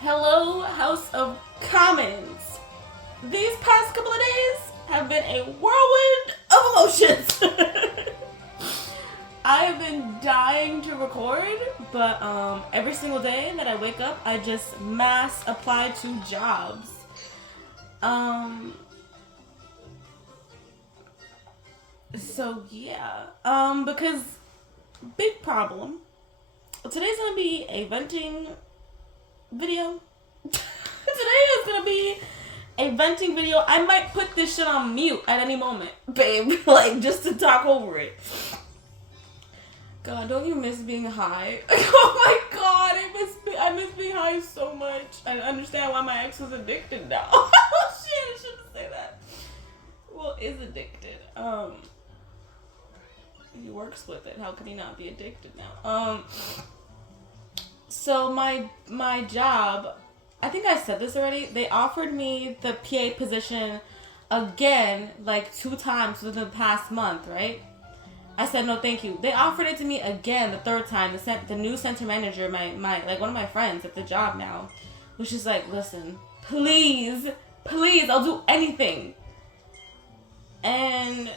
Hello, House of Commons. These past couple of days have been a whirlwind of emotions. I have been dying to record, but every single day that I wake up, I just mass apply to jobs. So yeah, because big problem. Today's gonna be a venting video. Today is gonna be a venting video. I might put this shit on mute at any moment, babe. Like, just to talk over it. God, don't you miss being high? Oh my god, I miss being high so much. I understand why my ex was addicted now. Oh shit, I shouldn't say that. Well, is addicted. He works with it. How can he not be addicted now? So my job, I think I said this already. They offered me the PA position again, like 2 times within the past month, right? I said no, thank you. They offered it to me again the 3rd time. The new center manager, my like one of my friends at the job now, was just like, listen, please, I'll do anything. And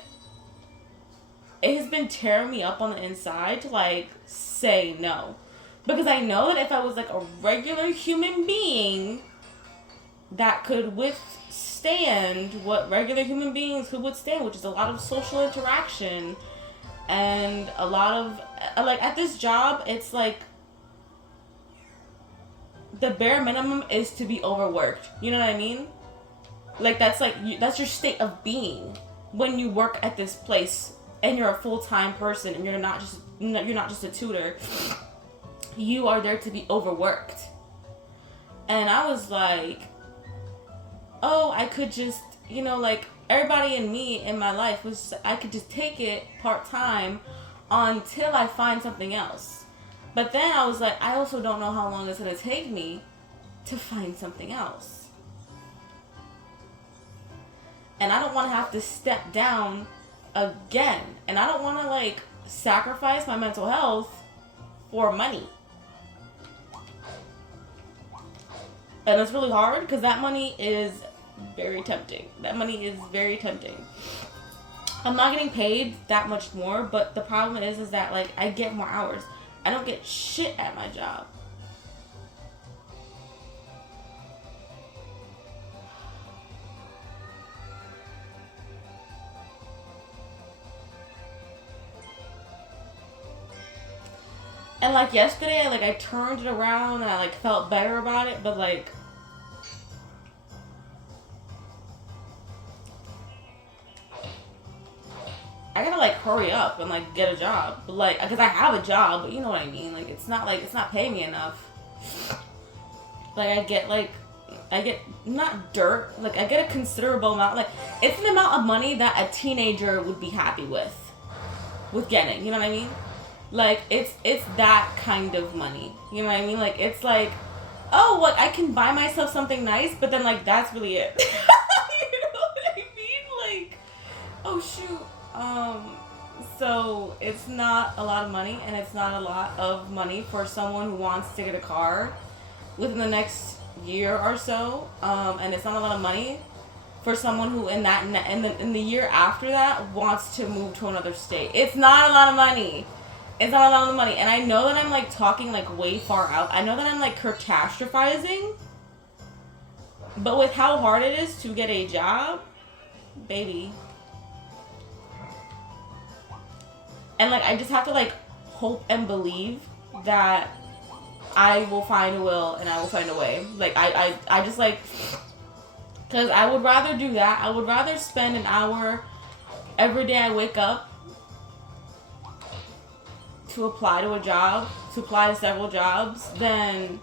it has been tearing me up on the inside to like say no. Because I know that if I was like a regular human being that could withstand what regular human beings could withstand, which is a lot of social interaction and a lot of, like, at this job, it's like the bare minimum is to be overworked. You know what I mean? Like, that's your state of being when you work at this place and you're a full-time person and you're not just a tutor. You are there to be overworked. And I was like, oh, I could just, like, everybody in me in my life was, I could just take it part-time until I find something else. But then I was like, I also don't know how long it's going to take me to find something else. And I don't want to have to step down again. And I don't want to, like, sacrifice my mental health for money. And it's really hard because that money is very tempting. I'm not getting paid that much more, but the problem is that, like, I get more hours. I don't get shit at my job. And, like, yesterday, I turned it around and I, like, felt better about it, but, like, I gotta, like, hurry up and, like, get a job. But, like, because I have a job, but you know what I mean. Like, it's not paying me enough. Like, I get, not dirt, like, I get a considerable amount. Like, it's an amount of money that a teenager would be happy with getting, you know what I mean? Like, it's that kind of money. You know what I mean? Like, it's like, oh, look, I can buy myself something nice, but then, like, that's really it. You know what I mean? Like, oh, shoot. So it's not a lot of money, and it's not a lot of money for someone who wants to get a car within the next year or so. And it's not a lot of money for someone who in the year after that wants to move to another state. It's not a lot of money. It's not a lot of money. And I know that I'm, like, talking, like, way far out. I know that I'm, like, catastrophizing. But with how hard it is to get a job, baby. And, like, I just have to, like, hope and believe that I will find a will and I will find a way. Like, I just, like, because I would rather do that. I would rather spend an hour every day I wake up to apply to a job, to apply to several jobs, than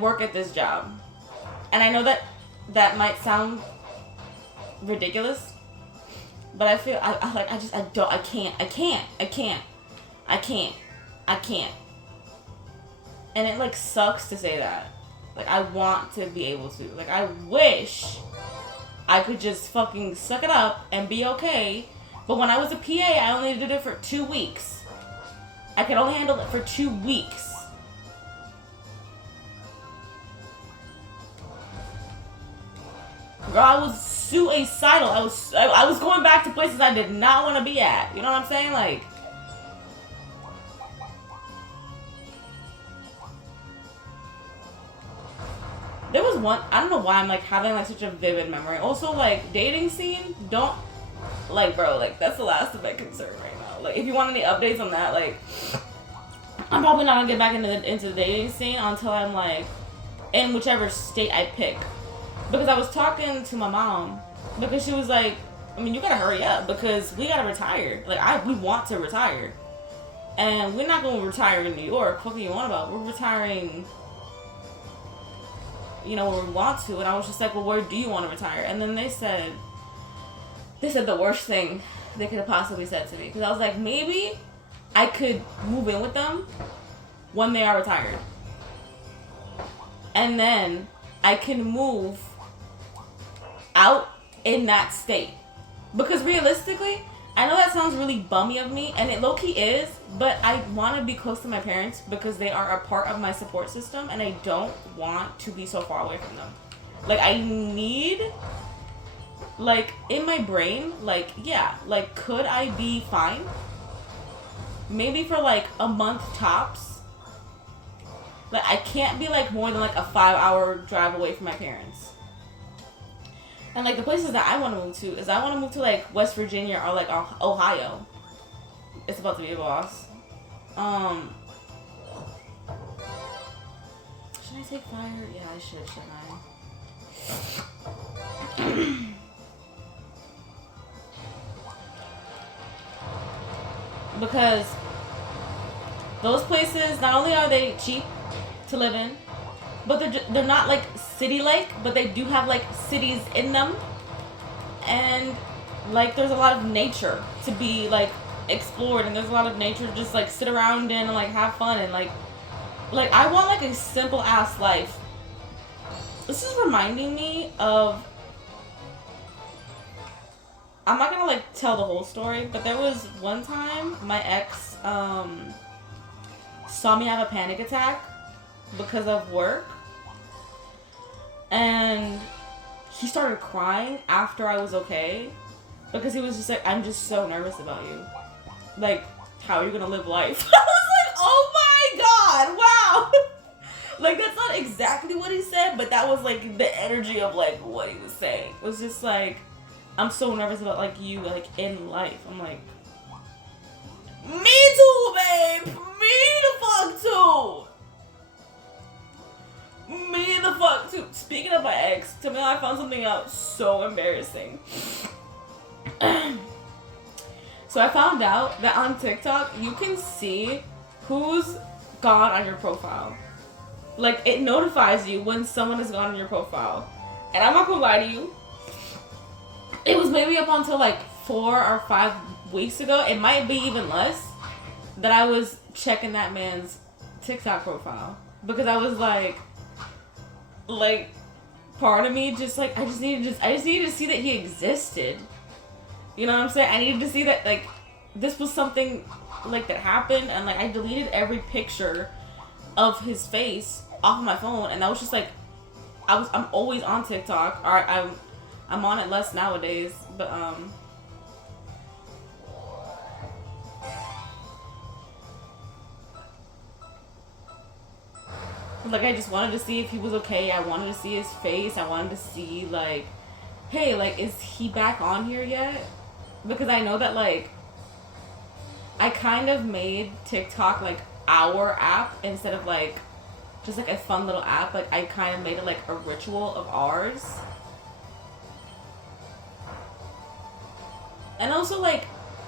work at this job. And I know that might sound ridiculous, but I feel I can't. And it, like, sucks to say that. Like, I want to be able to. Like, I wish I could just fucking suck it up and be okay. But when I was a PA, I only did it for 2 weeks. I could only handle it for 2 weeks. Girl, I was suicidal. I was going back to places I did not want to be at. You know what I'm saying? Like, there was one, I don't know why I'm like having like such a vivid memory. Also, like, dating scene, don't, like, bro, like, that's the last of my concern right now. Like, if you want any updates on that, like, I'm probably not gonna get back into the dating scene until I'm like in whichever state I pick. Because I was talking to my mom, because she was like, I mean, you gotta hurry up because we gotta retire. Like, we want to retire. And we're not gonna retire in New York. What do you want about? We're retiring, you know, where we want to. And I was just like, well, where do you want to retire? And then they said the worst thing they could have possibly said to me. Because I was like, maybe I could move in with them when they are retired. And then I can move out in that state. Because realistically, I know that sounds really bummy of me, and it low-key is, but I want to be close to my parents because they are a part of my support system, and I don't want to be so far away from them. Like, I need, like, in my brain, like, yeah, like, could I be fine? Maybe for, like, a month tops. Like, I can't be, like, more than, like, a 5-hour drive away from my parents. And, like, the places that I want to move to is I want to move to, like, West Virginia or, like, Ohio. It's about to be a boss. Should I take fire? Yeah, I should, shouldn't I? Because those places, not only are they cheap to live in, but they're not like city-like, but they do have like cities in them, and like there's a lot of nature to be like explored, and there's a lot of nature to just like sit around in and like have fun, and like I want like a simple ass life. This is reminding me of, I'm not gonna like tell the whole story, but there was one time my ex saw me have a panic attack because of work, and he started crying after I was okay because he was just like, I'm just so nervous about you. Like, how are you gonna live life? I was like, oh my god, wow. Like, that's not exactly what he said, but that was like the energy of like what he was saying. It was just like, I'm so nervous about like you like in life. I'm like, me too, babe. Me the fuck too. Me the fuck too. Speaking of my ex, to me I found something out so embarrassing. So I found out that on TikTok you can see who's gone on your profile. Like, it notifies you when someone is gone on your profile. And I'm not gonna lie to you, it was maybe up until like 4 or 5 weeks ago, it might be even less, that I was checking that man's TikTok profile. Because I was like, part of me just like, I just needed to see that he existed. You know what I'm saying? I needed to see that like this was something like that happened, and like I deleted every picture of his face off of my phone, and I was just like, I'm always on TikTok. Or I'm on it less nowadays, but like I just wanted to see if he was okay. I wanted to see his face. I wanted to see like, hey, like, is he back on here yet? Because I know that like I kind of made TikTok like our app instead of like just like a fun little app. Like, I kind of made it like a ritual of ours. And also, like,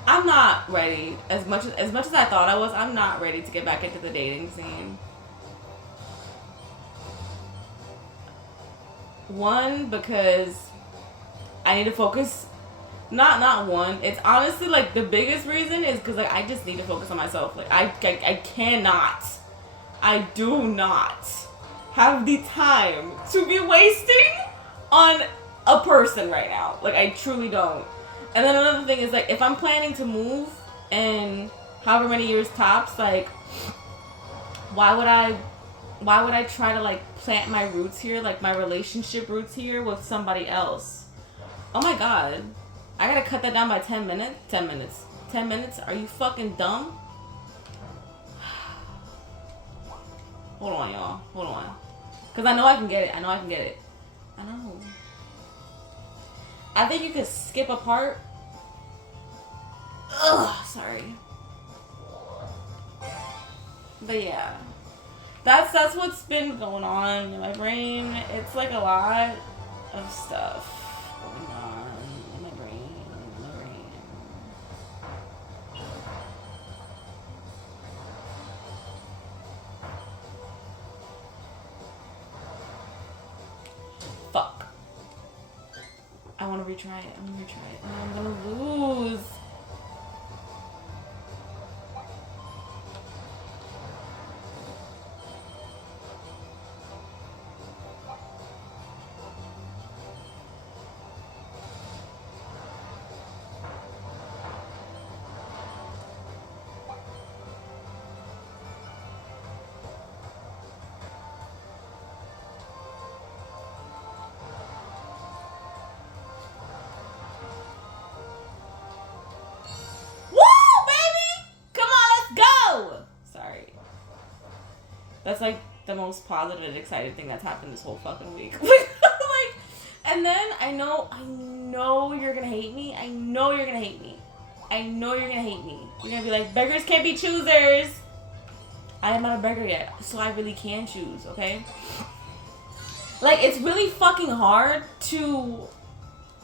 I'm not ready as much as I thought I was. I'm not ready to get back into the dating scene. One, because I need to focus. Not one. It's honestly like the biggest reason is because like I just need to focus on myself. Like I cannot. I do not have the time to be wasting on a person right now. Like, I truly don't. And then another thing is like, if I'm planning to move in however many years tops, like, why would I why would I try to like plant my roots here, like my relationship roots here with somebody else? Oh my god. I gotta cut that down by 10 minutes? 10 minutes. 10 minutes? Are you fucking dumb? Hold on, y'all. Hold on. Because I know I can get it. I know I can get it. I know. I think you could skip a part. Ugh, sorry. But yeah. That's what's been going on in my brain. It's like a lot of stuff going on in my brain. Fuck. I want to retry it. I'm gonna retry it. And I'm gonna lose. That's like the most positive and exciting thing that's happened this whole fucking week. Like, and then I know you're gonna hate me. I know you're gonna hate me. You're gonna be like, beggars can't be choosers. I am not a beggar yet, so I really can choose, okay? Like, it's really fucking hard to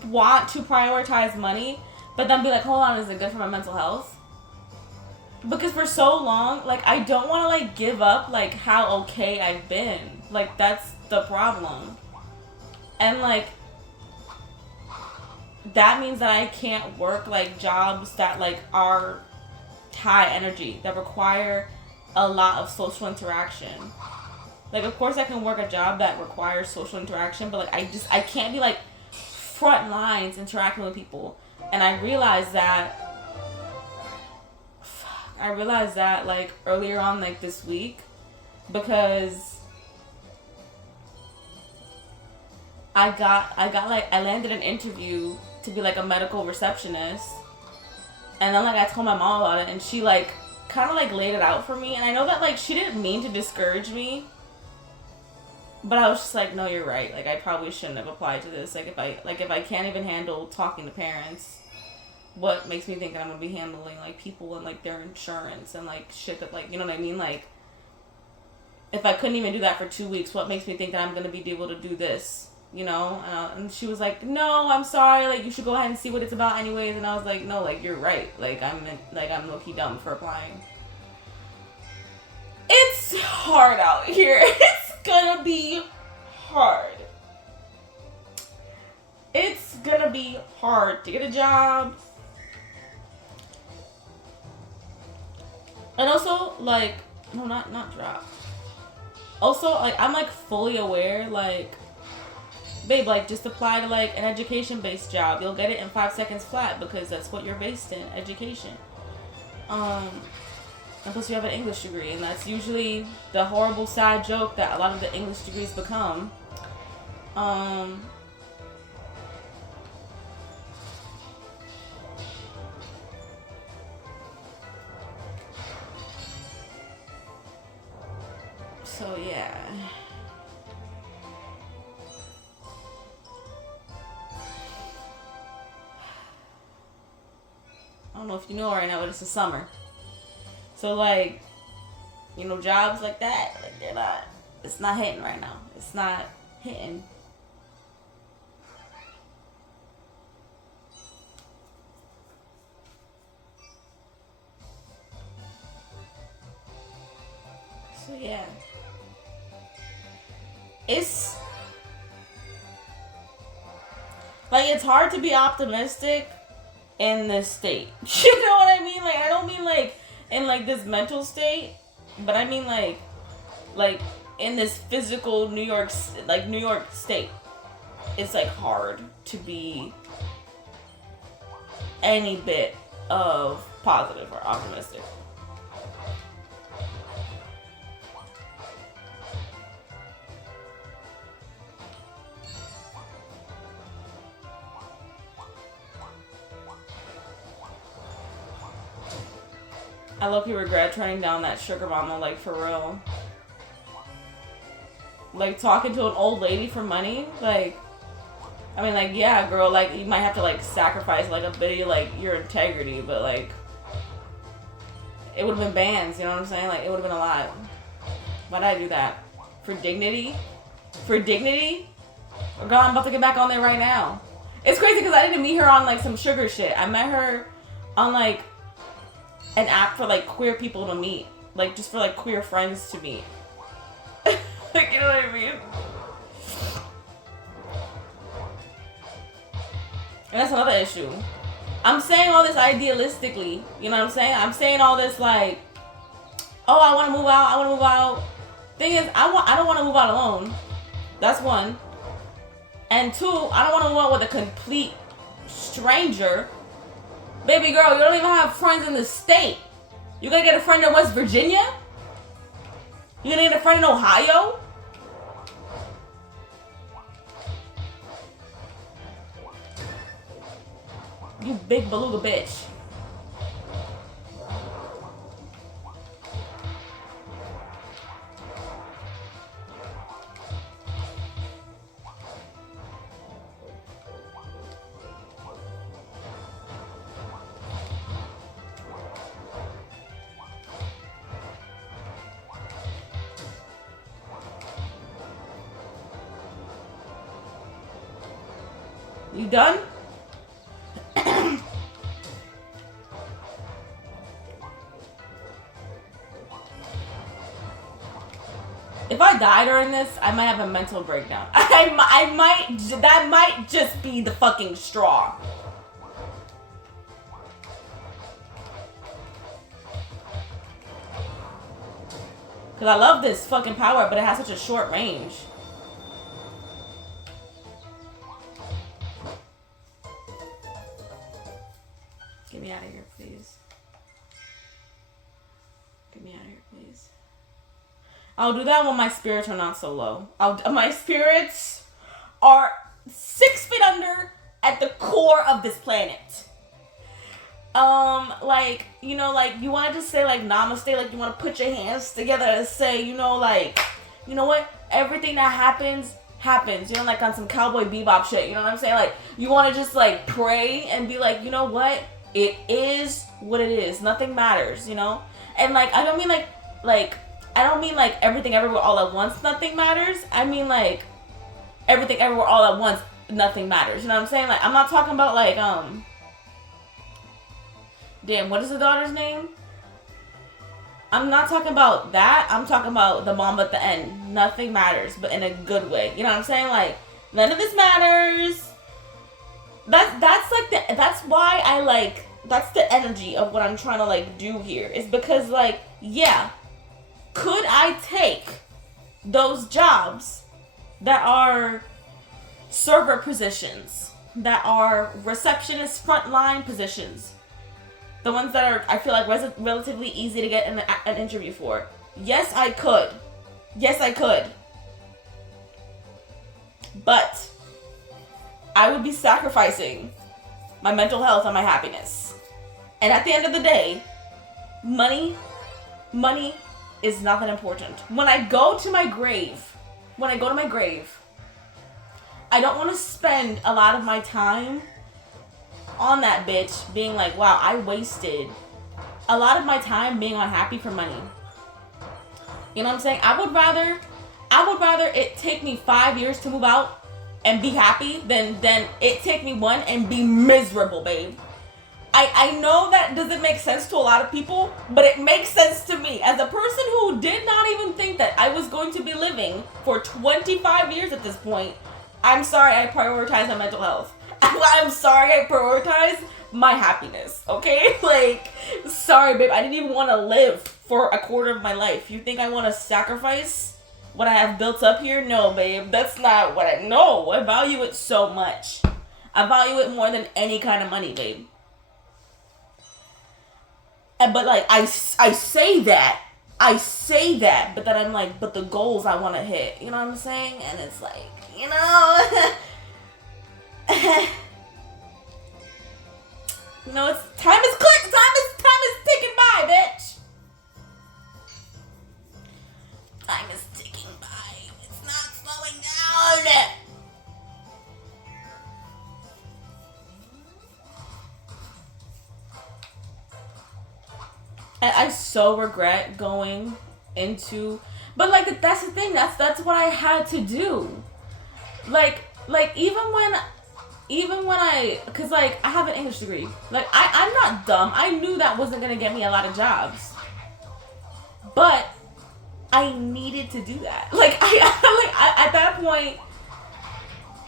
want to prioritize money, but then be like, hold on, is it good for my mental health? Because for so long, like, I don't want to, like, give up, like, how okay I've been. Like, that's the problem. And, like, that means that I can't work, like, jobs that, like, are high energy, that require a lot of social interaction. Like, of course I can work a job that requires social interaction, but, like, I can't be, like, front lines interacting with people. And I realized that, like, earlier on, like, this week, because I landed an interview to be, like, a medical receptionist, and then, like, I told my mom about it, and she, like, kind of, like, laid it out for me, and I know that, like, she didn't mean to discourage me, but I was just like, no, you're right, like, I probably shouldn't have applied to this, if I can't even handle talking to parents, what makes me think that I'm gonna be handling, like, people and, like, their insurance and, like, shit that, like, you know what I mean? Like, if I couldn't even do that for 2 weeks, what makes me think that I'm gonna be able to do this, you know? And she was like, no, I'm sorry, like, you should go ahead and see what it's about anyways. And I was like, no, like, you're right. Like, I'm low-key dumb for applying. It's hard out here. It's gonna be hard. It's gonna be hard to get a job. And also, like, no, not drop. Also, like, I'm, like, fully aware, like, babe, like, just apply to, like, an education-based job. You'll get it in 5 seconds flat because that's what you're based in, education. And plus you have an English degree, and that's usually the horrible, sad joke that a lot of the English degrees become. So, yeah. I don't know if you know right now, but it's the summer. So, like, you know, jobs like that, like, it's not hitting right now. It's not hitting. So, yeah. It's, like, it's hard to be optimistic in this state. You know what I mean? Like, I don't mean, like, in, like, this mental state, but I mean, like, in this physical New York state. It's, like, hard to be any bit of positive or optimistic. I low-key regret turning down that sugar mama, like, for real. Like, talking to an old lady for money, like, I mean, like, yeah, girl, like, you might have to, like, sacrifice, like, a bit of, like, your integrity, but, like, it would have been bands, you know what I'm saying? Like, it would have been a lot. Why'd I do that? For dignity? For dignity? Girl, I'm about to get back on there right now. It's crazy because I didn't meet her on, like, some sugar shit. I met her on, like, an app for, like, queer people to meet. Like, just for, like, queer friends to meet. Like, you know what I mean? And that's another issue. I'm saying all this idealistically. You know what I'm saying? I'm saying all this like, oh, I want to move out. I want to move out. Thing is, I don't want to move out alone. That's one. And two, I don't want to move out with a complete stranger. Baby girl, you don't even have friends in the state. You gonna get a friend in West Virginia? You gonna get a friend in Ohio? You big beluga bitch. You done? If I die during this, I might have a mental breakdown. That might just be the fucking straw. Because I love this fucking power, but it has such a short range. Get me out of here, please. Get me out of here, please. I'll do that when my spirits are not so low. My spirits are 6 feet under at the core of this planet. Like, you know, like, you want to just say, like, namaste, like, you want to put your hands together and say, you know, like, you know what? Everything that happens, you know, like, on some Cowboy Bebop shit, you know what I'm saying? Like, you want to just, like, pray and be like, you know what? It is what it is. Nothing matters, you know? And, like, I don't mean, like, I don't mean, like, everything everywhere all at once, nothing matters. I mean, like, everything everywhere all at once, nothing matters. You know what I'm saying? Like, I'm not talking about, like, damn, what is the daughter's name? I'm not talking about that. I'm talking about the mom at the end. Nothing matters, but in a good way. You know what I'm saying? Like, none of this matters. That's why I, like, that's the energy of what I'm trying to, like, do here. Is because, like, yeah, could I take those jobs that are server positions, that are receptionist frontline positions, the ones that are, I feel like, relatively easy to get an interview for? Yes, I could. Yes, I could. But I would be sacrificing my mental health and my happiness. And at the end of the day, money is not that important. When I go to my grave, I don't want to spend a lot of my time on that bitch being like, wow, I wasted a lot of my time being unhappy for money. You know what I'm saying? I would rather it take me 5 years to move out and be happy than it take me one and be miserable, babe. I know that doesn't make sense to a lot of people, but it makes sense to me. As a person who did not even think that I was going to be living for 25 years at this point, I'm sorry I prioritize my mental health. I'm sorry I prioritize my happiness, okay? Like, sorry, babe, I didn't even want to live for a quarter of my life. You think I want to sacrifice what I have built up here? No, babe, that's not what I know. I value it so much. I value it more than any kind of money, babe. But, like, I say that, but then I'm like, but the goals I want to hit, you know what I'm saying? And it's like, you know, you know, it's time is ticking by, bitch. Time is ticking by. It's not slowing down. And I so regret going into, but like that's the thing. That's what I had to do. Like even when cause like I have an English degree. Like I'm not dumb. I knew that wasn't gonna get me a lot of jobs, but I needed to do that. Like I at that point,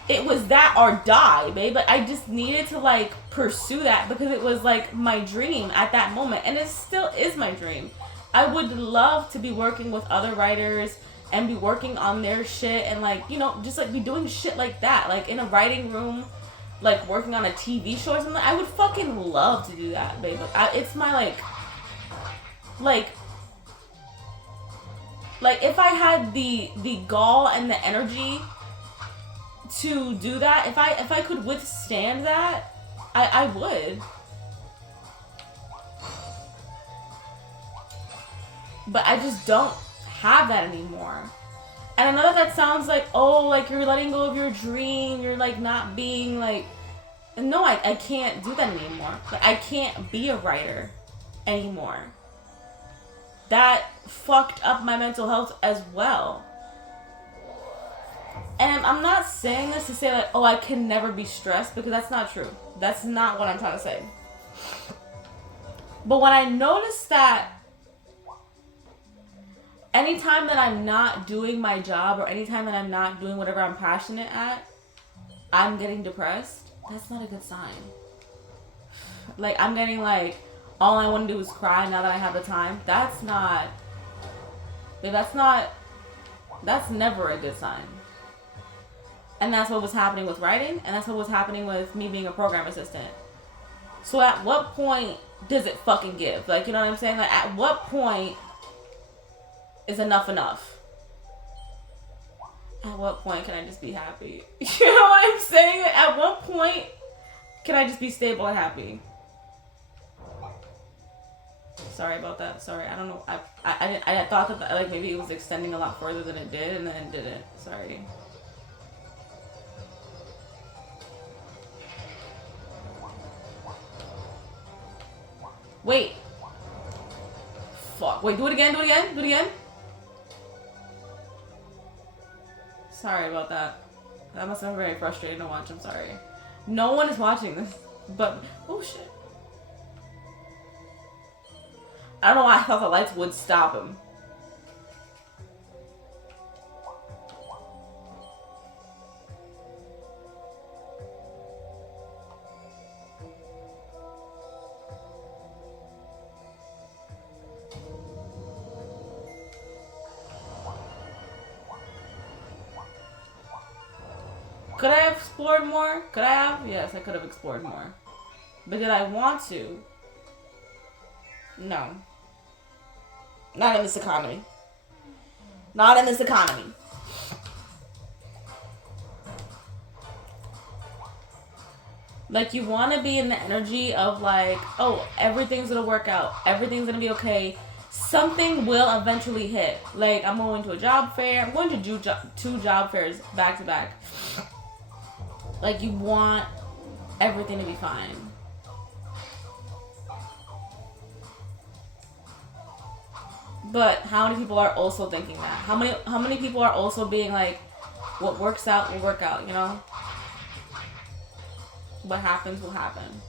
it was that or die, babe. Like I just needed to like pursue that because it was like my dream at that moment, and it still is my dream. I would love to be working with other writers and be working on their shit and like, you know, just like be doing shit like that, like in a writing room, like working on a TV show or something. I would fucking love to do that, babe. It's my like if I had the gall and the energy to do that, if I could withstand that, I would. But I just don't have that anymore. And I know that sounds like, oh, like you're letting go of your dream, you're like not being like, no, I can't do that anymore. Like I can't be a writer anymore. That fucked up my mental health as well. And I'm not saying this to say like, oh, I can never be stressed, because that's not true. That's not what I'm trying to say. But when I noticed that anytime that I'm not doing my job or anytime that I'm not doing whatever I'm passionate at, I'm getting depressed, that's not a good sign. Like, I'm getting like, all I want to do is cry now that I have the time. That's never a good sign. And that's what was happening with writing, and that's what was happening with me being a program assistant. So at what point does it fucking give? Like, you know what I'm saying? Like, at what point is enough enough? At what point can I just be happy? You know what I'm saying? At what point can I just be stable and happy? Sorry about that. Sorry, I don't know. I thought that like maybe it was extending a lot further than it did, and then it didn't. Sorry. Wait. Fuck. Wait, do it again, do it again, do it again. Sorry about that. That must have been very frustrating to watch, I'm sorry. No one is watching this, but, oh shit. I don't know why I thought the lights would stop him. Could I have explored more? Could I have? Yes, I could have explored more. But did I want to? No. Not in this economy. Not in this economy. Like, you want to be in the energy of like, oh, everything's gonna work out. Everything's gonna be okay. Something will eventually hit. Like, I'm going to a job fair. I'm going to do two job fairs back to back. Like, you want everything to be fine. But how many people are also thinking that? How many people are also being like, what works out will work out, you know? What happens will happen.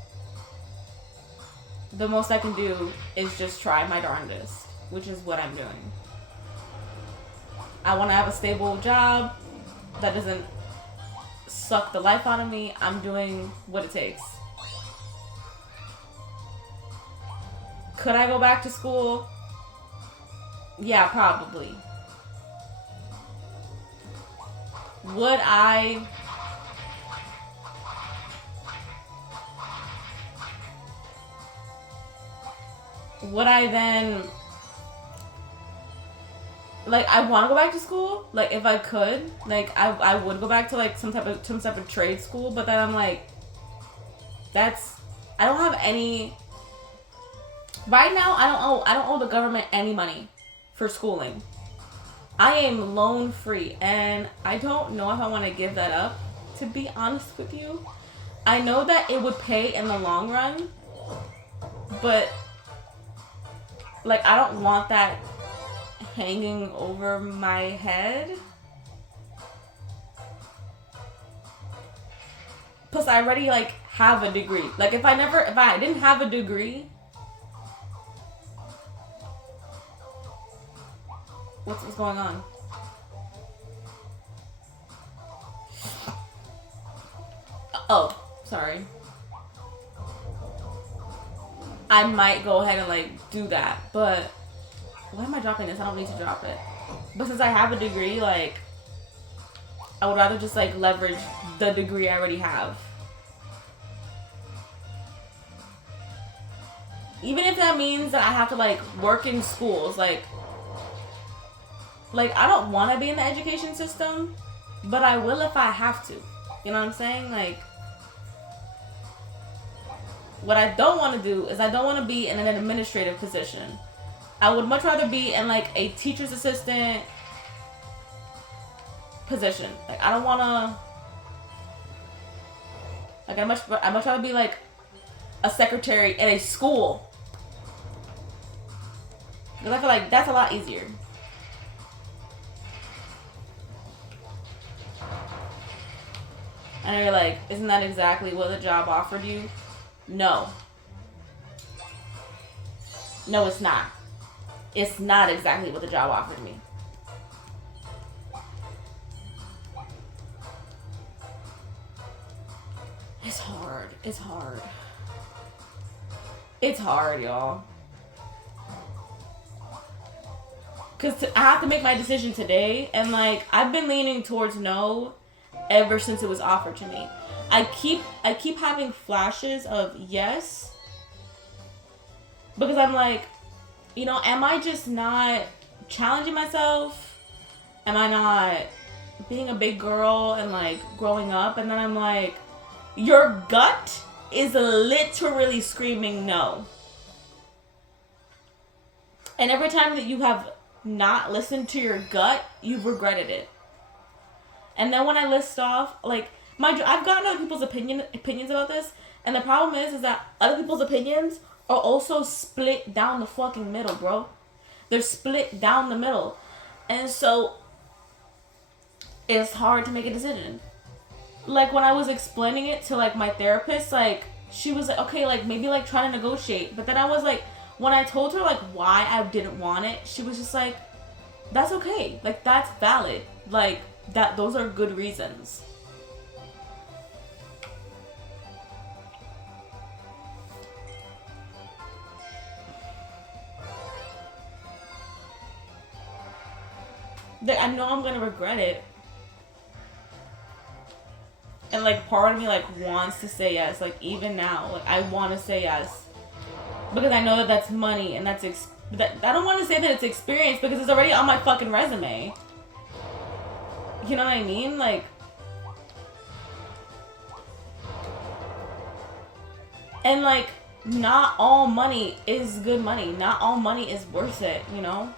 The most I can do is just try my darndest, which is what I'm doing. I want to have a stable job that doesn't suck the life out of me. I'm doing what it takes. Could I go back to school? Yeah, probably. Would I then, like, I want to go back to school? Like, if I could, like, I would go back to, like, some type of trade school, but then I'm like, I don't have any, right now, I don't owe the government any money for schooling. I am loan free, and I don't know if I want to give that up, to be honest with you. I know that it would pay in the long run, but like I don't want that hanging over my head. Plus I already like have a degree. Like if I didn't have a degree, what's going on? Oh, sorry. I might go ahead and like do that, but why am I dropping this? I don't need to drop it. But since I have a degree, like I would rather just like leverage the degree I already have. Even if that means that I have to like work in schools, like I don't want to be in the education system, but I will if I have to. You know what I'm saying? Like, what I don't want to do is I don't want to be in an administrative position. I would much rather be in like a teacher's assistant position. Like I don't want to. Like I much rather be like a secretary in a school. Because I feel like that's a lot easier. And you're like, isn't that exactly what the job offered you? No. No, it's not. It's not exactly what the job offered me. It's hard. It's hard. It's hard, y'all. Because I have to make my decision today. And, like, I've been leaning towards no ever since it was offered to me. I keep having flashes of yes. Because I'm like, you know, am I just not challenging myself? Am I not being a big girl and, like, growing up? And then I'm like, your gut is literally screaming no. And every time that you have not listened to your gut, you've regretted it. And then when I list off, like, I've gotten other people's opinions about this, and the problem is that other people's opinions are also split down the fucking middle, bro. They're split down the middle. And so, it's hard to make a decision. Like, when I was explaining it to, like, my therapist, like, she was like, okay, like, maybe, like, try to negotiate. But then I was like, when I told her, like, why I didn't want it, she was just like, that's okay. Like, that's valid. Like, those are good reasons. Like, I know I'm gonna regret it. And, like, part of me, like, wants to say yes. Like, even now, like, I want to say yes. Because I know that that's money and that's I don't want to say that it's experience because it's already on my fucking resume. You know what I mean? Like, and like, not all money is good money. Not all money is worth it, you know?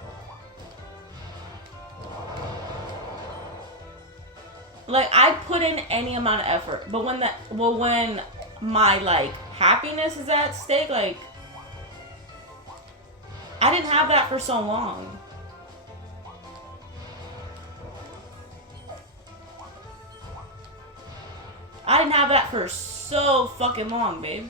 Like, I put in any amount of effort, but when my, like, happiness is at stake, like, I didn't have that for so long. I didn't have that for so fucking long, babe.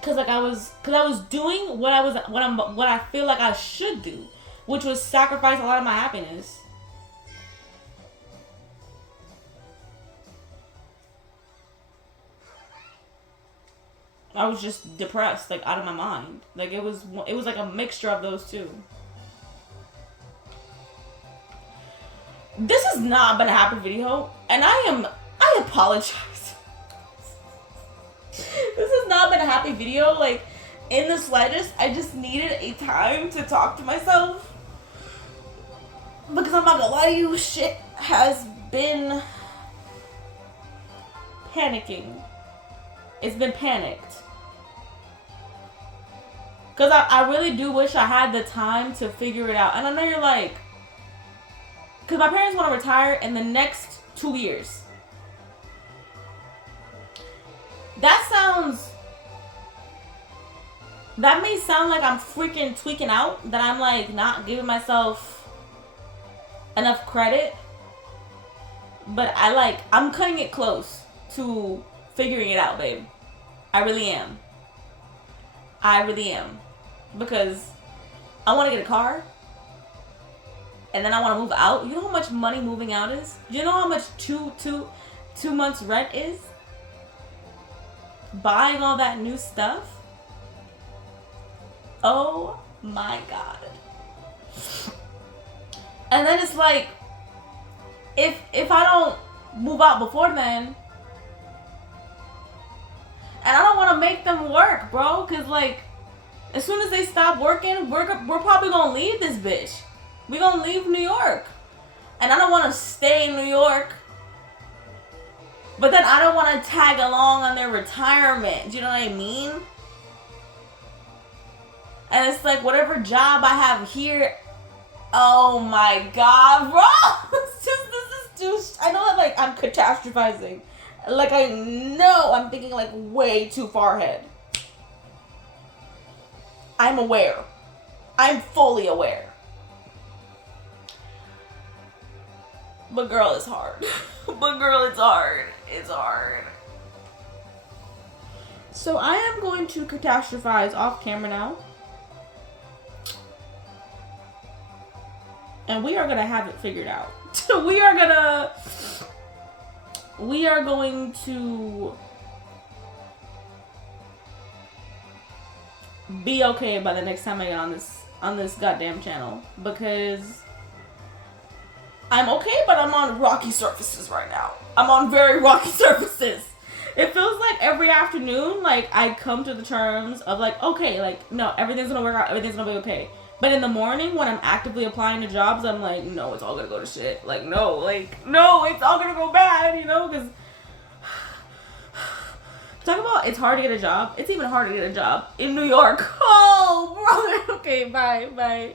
Cause I was doing what I feel like I should do, which was sacrifice a lot of my happiness. I was just depressed, like, out of my mind. Like, it was like a mixture of those two. This has not been a happy video, and I apologize. This has not been a happy video, like, in the slightest. I just needed a time to talk to myself. Because I'm not gonna lie to you, shit has been panicking. It's been panicked. Because I really do wish I had the time to figure it out. And I know you're like, because my parents want to retire in the next 2 years. That may sound like I'm freaking tweaking out, that I'm like not giving myself enough credit. But I'm cutting it close to figuring it out, babe. I really am. Because I want to get a car. And then I want to move out. You know how much money moving out is? You know how much two months rent is? Buying all that new stuff? Oh my God. And then it's like, if I don't move out before then, and I don't want to make them work, bro, because like, as soon as they stop working, we're probably going to leave this bitch. We're going to leave New York. And I don't want to stay in New York. But then I don't want to tag along on their retirement. Do you know what I mean? And it's like, whatever job I have here, oh my God, bro. This is too, I know that like I'm catastrophizing. Like I know I'm thinking like way too far ahead. I'm aware. I'm fully aware. But girl, it's hard. But girl, it's hard. It's hard. So I am going to catastrophize off camera now. And we are going to have it figured out. We are going to be okay by the next time I get on this goddamn channel, because I'm okay, but I'm on rocky surfaces right now. I'm on very rocky surfaces. It feels like every afternoon, like I come to the terms of like, okay, like no, everything's gonna work out, everything's gonna be okay. But in the morning, when I'm actively applying to jobs, I'm like, no, it's all gonna go to shit. Like, no, it's all gonna go bad, you know? Because talk about it's hard to get a job. It's even harder to get a job in New York. Oh, brother. Okay, bye.